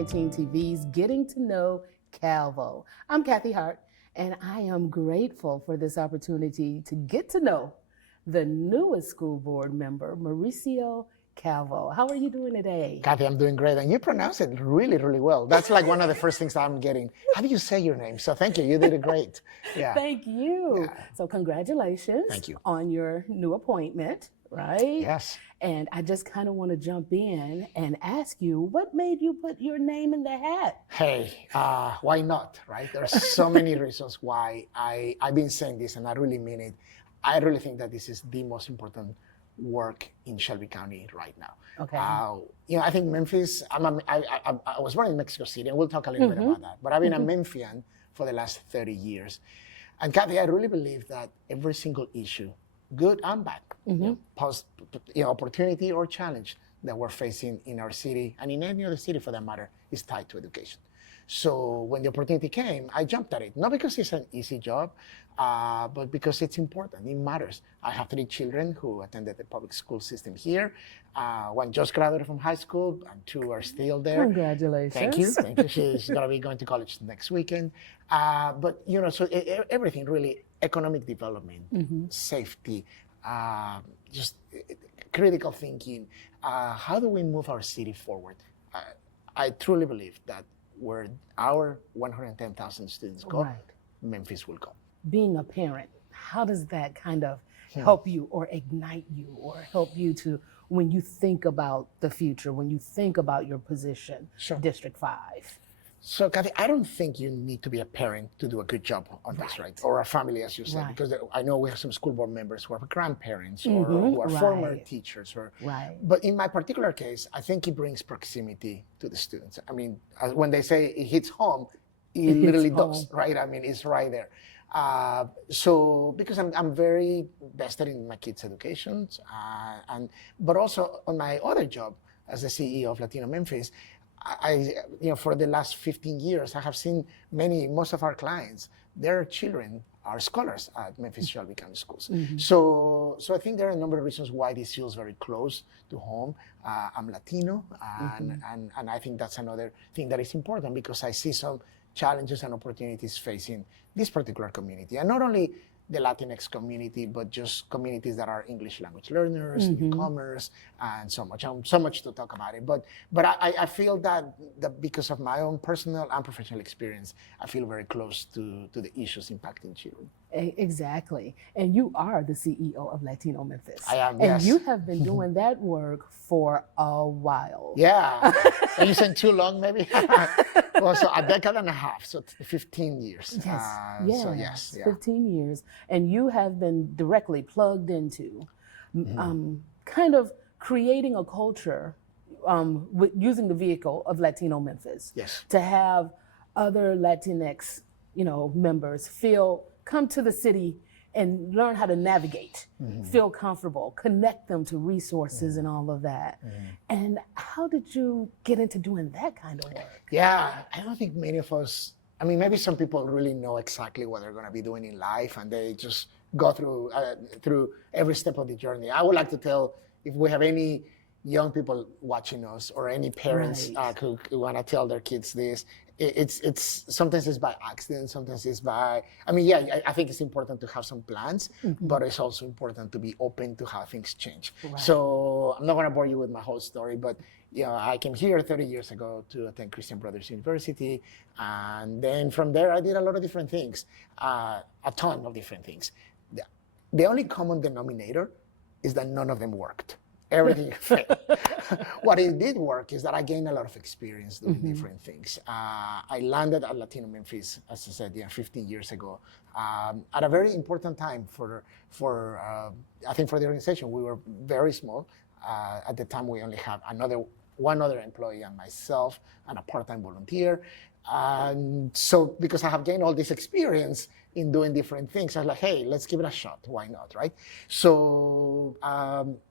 19 TV's Getting to Know Calvo. I'm Kathy Hart, and I am grateful for this opportunity to get to know the newest school board member, Mauricio Calvo. How are you doing today? Kathy, I'm doing great. And you pronounce it really, really well. That's like one of the first things I'm getting. How do you say your name? So thank you. You did it great. Yeah. Thank you. Yeah. So congratulations Thank you. on your new appointment, right? Yes. And I just kind of want to jump in and ask you, what made you put your name in the hat? Hey, why not, right? There's so many reasons why I've been saying this, and I really mean it. I really think that this is the most important work in Shelby County right now. Okay. I think Memphis, I was born in Mexico City, and we'll talk a little bit about that, but I've been a Memphian for the last 30 years. And Kathy, I really believe that every single issue, good and bad, opportunity or challenge that we're facing in our city, and in any other city for that matter, is tied to education. So when the opportunity came, I jumped at it. Not because it's an easy job, but because it's important, it matters. I have 3 children who attended the public school system here. One just graduated from high school, and 2 are still there. Congratulations. Thank you, thank you. She's gonna be going to college next weekend. But so everything really, economic development, safety, just critical thinking. How do we move our city forward? I truly believe that where our 110,000 students go, Right. Memphis will go. Being a parent, how does that kind of help you or ignite you or help you to, when you think about the future, when you think about your position, Sure. District 5? So, Kathy, I don't think you need to be a parent to do a good job on this, right? Or a family, as you said, Right. because I know we have some school board members who are grandparents or who are former Right. teachers. Right. But in my particular case, I think it brings proximity to the students. I mean, when they say it hits home, it literally does, home. right? I mean, it's right there. So because I'm very vested in my kids' education, but also on my other job as the CEO of Latino Memphis, for the last 15 years, I have seen most of our clients, their children are scholars at Memphis-Shelby County Schools. So I think there are a number of reasons why this feels very close to home. I'm Latino, and I think that's another thing that is important because I see some challenges and opportunities facing this particular community. And not only the Latinx community, but just communities that are English language learners, newcomers, and so much to talk about it. But I feel that because of my own personal and professional experience, I feel very close to the issues impacting children. Exactly. And you are the CEO of Latino Memphis. I am, and yes. you have been doing that work for a while. Yeah. Are you saying too long, maybe? Well, so a decade and a half, so 15 years. Yes. So yes, yeah. 15 years. And you have been directly plugged into kind of creating a culture using the vehicle of Latino Memphis. Yes. To have other Latinx, members come to the city and learn how to navigate, feel comfortable, connect them to resources and all of that. And how did you get into doing that kind of work? Yeah, I don't think many of us, maybe some people really know exactly what they're going to be doing in life and they just go through every step of the journey. I would like to tell, if we have any young people watching us or any parents who want to tell their kids this, it's sometimes it's by accident, sometimes it's by, I think it's important to have some plans, but it's also important to be open to how things change. Right. So I'm not going to bore you with my whole story, but I came here 30 years ago to attend Christian Brothers University, and then from there I did a lot of different things, a ton of different things. The only common denominator is that none of them worked. Everything failed. What it did work is that I gained a lot of experience doing different things. I landed at Latino Memphis, as I said, 15 years ago, at a very important time for I think for the organization. We were very small. At the time, we only had one other employee and myself and a part-time volunteer. And so because I have gained all this experience in doing different things, I was like, hey, let's give it a shot. Why not, right? So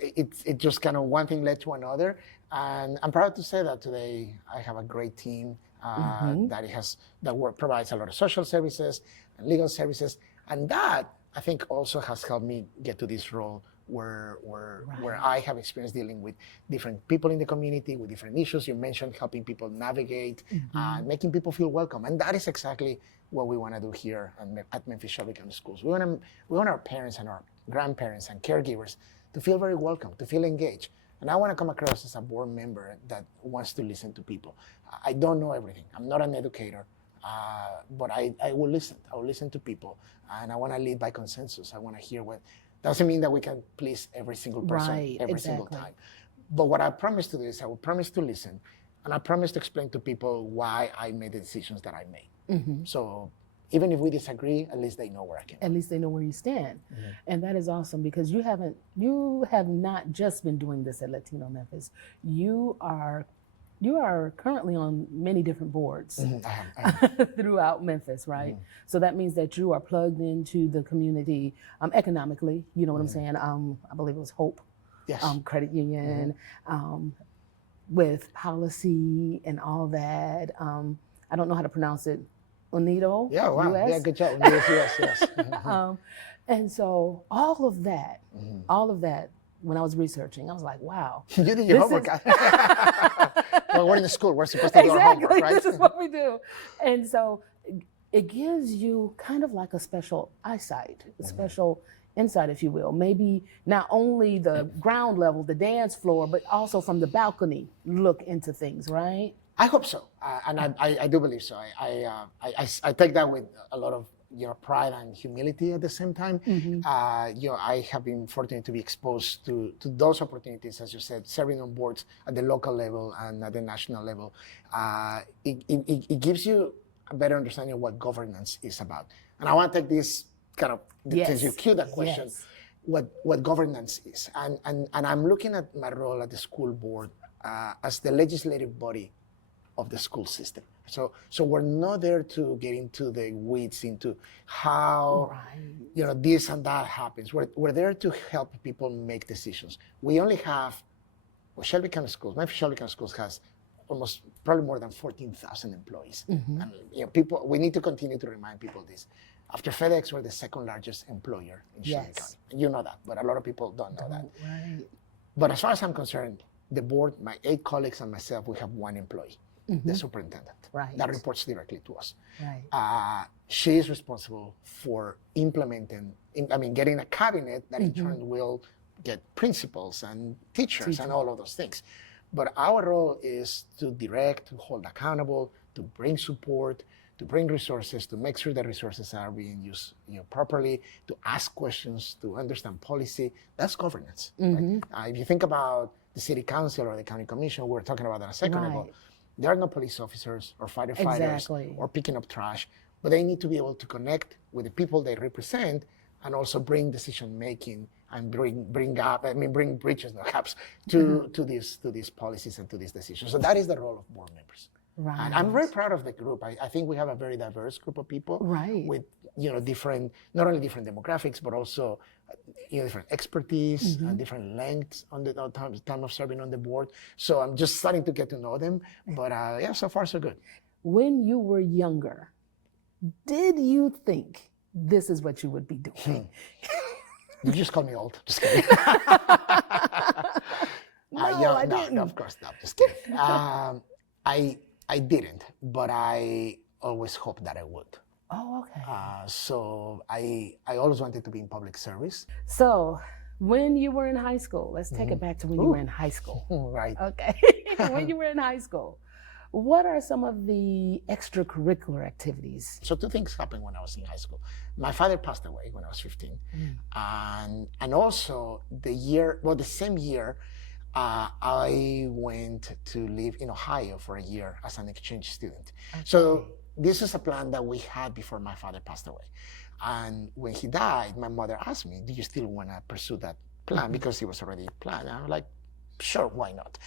it just kind of one thing led to another. And I'm proud to say that today I have a great team that provides a lot of social services and legal services. And that, I think, also has helped me get to this role where I have experience dealing with different people in the community, with different issues. You mentioned helping people navigate, making people feel welcome. And that is exactly what we want to do here at Memphis-Shelby County Schools. We want our parents and our grandparents and caregivers to feel very welcome, to feel engaged. And I want to come across as a board member that wants to listen to people. I don't know everything. I'm not an educator, but I will listen. I will listen to people, and I want to lead by consensus. I want to hear what. Doesn't mean that we can please every single person every single time. But what I promise to do is I will promise to listen, and I promise to explain to people why I made the decisions that I made. So even if we disagree, at least they know where I came from. At least they know where you stand. And that is awesome, because you have not just been doing this at Latino Memphis. You are currently on many different boards throughout Memphis, right? So that means that you are plugged into the community economically, you know what I'm saying? I believe it was Hope Credit Union, with policy and all that. I don't know how to pronounce it. Unido, yeah, wow. US. Yeah, good job. Yes. And so all of that, when I was researching, I was like, wow. You did your homework. Well, we're in the school. We're supposed to do our homework, right? This is what we do. And so it gives you kind of like a special eyesight, a special insight, if you will. Maybe not only the ground level, the dance floor, but also from the balcony, look into things, right? I hope so, and I do believe so. I take that with a lot of pride and humility at the same time. I have been fortunate to be exposed to those opportunities, as you said, serving on boards at the local level and at the national level. It gives you a better understanding of what governance is about. And I want to take this kind of, since you cue that question, what governance is. And I'm looking at my role at the school board as the legislative body of the school system. So we're not there to get into the weeds, into how this and that happens. We're there to help people make decisions. We only have, Shelby County Schools, Memphis-Shelby County Schools has probably more than 14,000 employees. And we need to continue to remind people this. After FedEx, we're the second largest employer in Shelby County. You know that, but a lot of people don't know that. But as far as I'm concerned, the board, my 8 colleagues and myself, we have 1 employee. The superintendent that reports directly to us. She is responsible for getting a cabinet that in turn will get principals and teachers and all of those things. But our role is to direct, to hold accountable, to bring support, to bring resources, to make sure the resources are being used properly, to ask questions, to understand policy. That's governance. Right? If you think about the city council or the county commission, we were talking about that a second ago. There are no police officers or firefighters or picking up trash, but they need to be able to connect with the people they represent and also bring decision making and bring bridges, perhaps, to these policies and to these decisions. So that is the role of board members. And I'm very proud of the group. I think we have a very diverse group of people with different, not only different demographics, but also different expertise and different lengths on the time of serving on the board. So I'm just starting to get to know them. But so far so good. When you were younger, did you think this is what you would be doing? You just call me old. Just kidding. I didn't. No, of course not. Just kidding. I didn't, but I always hoped that I would. Oh, okay. So I always wanted to be in public service. So when you were in high school, let's take it back to when you were in high school. Right. Okay. When you were in high school, what are some of the extracurricular activities? So 2 things happened when I was in high school. My father passed away when I was 15. And also the same year, I went to live in Ohio for a year as an exchange student. Okay. So this is a plan that we had before my father passed away. And when he died, my mother asked me, do you still want to pursue that plan? Because it was already planned. And I was like, sure, why not?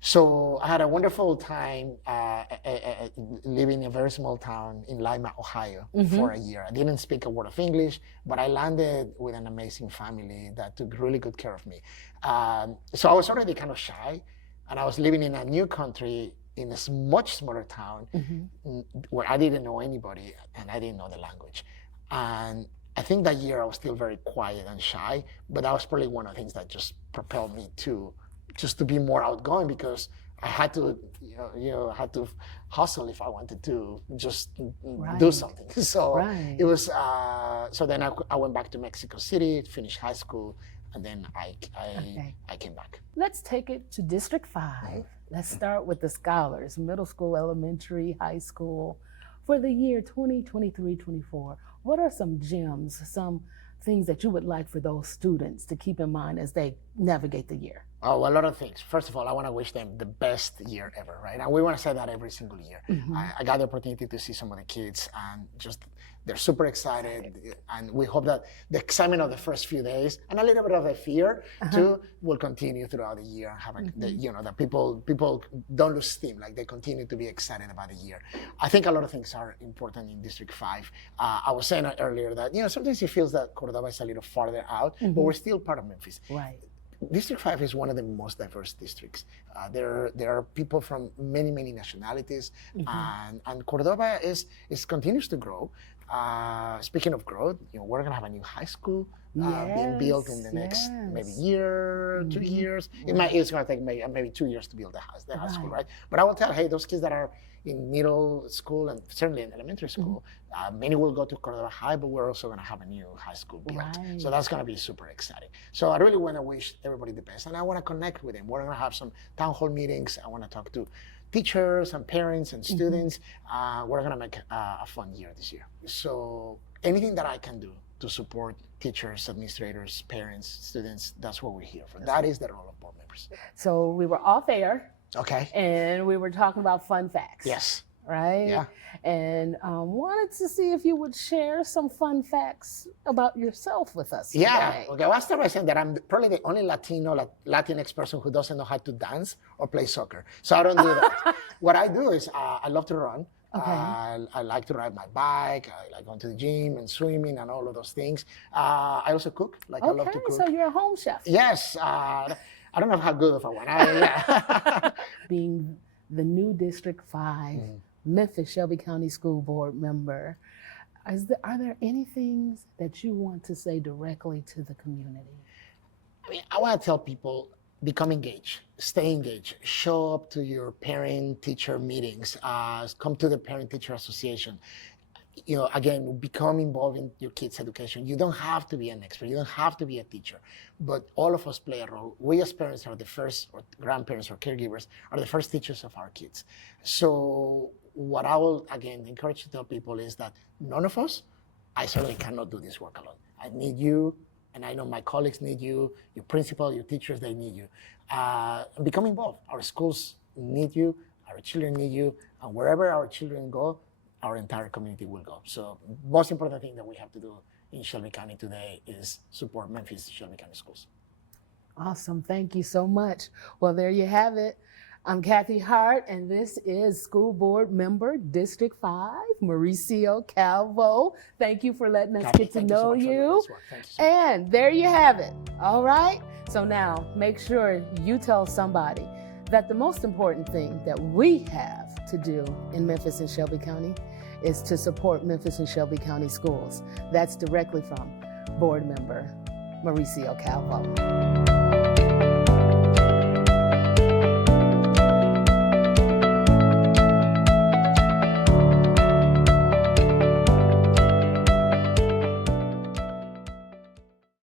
So I had a wonderful time living in a very small town in Lima, Ohio for a year. I didn't speak a word of English, but I landed with an amazing family that took really good care of me. So I was already kind of shy, and I was living in a new country in a much smaller town where I didn't know anybody and I didn't know the language. And I think that year I was still very quiet and shy, but that was probably one of the things that just propelled me to just to be more outgoing, because I had to, had to hustle if I wanted to just do something. So it was. So then I went back to Mexico City, finished high school, and then I came back. Let's take it to District 5. Let's start with the scholars, middle school, elementary, high school. For the year 2023-24, what are some gems, some things that you would like for those students to keep in mind as they navigate the year? Oh, a lot of things. First of all, I want to wish them the best year ever, right? And we want to say that every single year. I got the opportunity to see some of the kids, and just they're super excited. And we hope that the excitement of the first few days and a little bit of the fear too will continue throughout the year. And have that people don't lose steam, like they continue to be excited about the year. I think a lot of things are important in District 5. I was saying earlier that sometimes it feels that Cordova is a little farther out, but we're still part of Memphis. Right. District 5 is one of the most diverse districts. There are people from many nationalities, and Cordova continues to grow. Speaking of growth, we're going to have a new high school being built in the next maybe year, 2 years. It's going to take maybe 2 years to build the high school, right? But I will tell, hey, those kids that are in middle school and certainly in elementary school, many will go to Cordova High, but we're also going to have a new high school built. Right. So that's going to be super exciting. So I really want to wish everybody the best, and I want to connect with them. We're going to have some town hall meetings. I want to talk to teachers and parents and students. We're going to make a fun year this year. So anything that I can do to support teachers, administrators, parents, students, that's what we're here for. That is the role of board members. So we were off air. Okay. And we were talking about fun facts. Yes. Right? Yeah. And wanted to see if you would share some fun facts about yourself with us today. Yeah. Okay. I'll start by saying that I'm probably the only Latinx person who doesn't know how to dance or play soccer. So I don't do that. What I do is I love to run. Okay. I like to ride my bike. I like going to the gym and swimming and all of those things. I also cook. I love to cook. So you're a home chef. Yes. I don't know how good of a one. Being the new District 5 Memphis-Shelby County School Board member, are there any things that you want to say directly to the community? I want to tell people, become engaged, stay engaged, show up to your parent-teacher meetings, come to the Parent-Teacher Association. Again, become involved in your kids' education. You don't have to be an expert. You don't have to be a teacher, but all of us play a role. We as parents are the first, or grandparents or caregivers, are the first teachers of our kids. So what I will, again, encourage to tell people is that none of us, I certainly cannot do this work alone. I need you, and I know my colleagues need you, your principal, your teachers, they need you. Become involved. Our schools need you, our children need you, and wherever our children go, our entire community will go. So most important thing that we have to do in Shelby County today is support Memphis-Shelby County schools. Awesome, thank you so much. Well, there you have it. I'm Kathy Hart, and this is School Board Member District 5, Mauricio Calvo. Thank you for letting us get to know you. And there you have it, all right? So now make sure you tell somebody that the most important thing that we have to do in Memphis and Shelby County is to support Memphis and Shelby County schools. That's directly from Board Member Mauricio Calvo.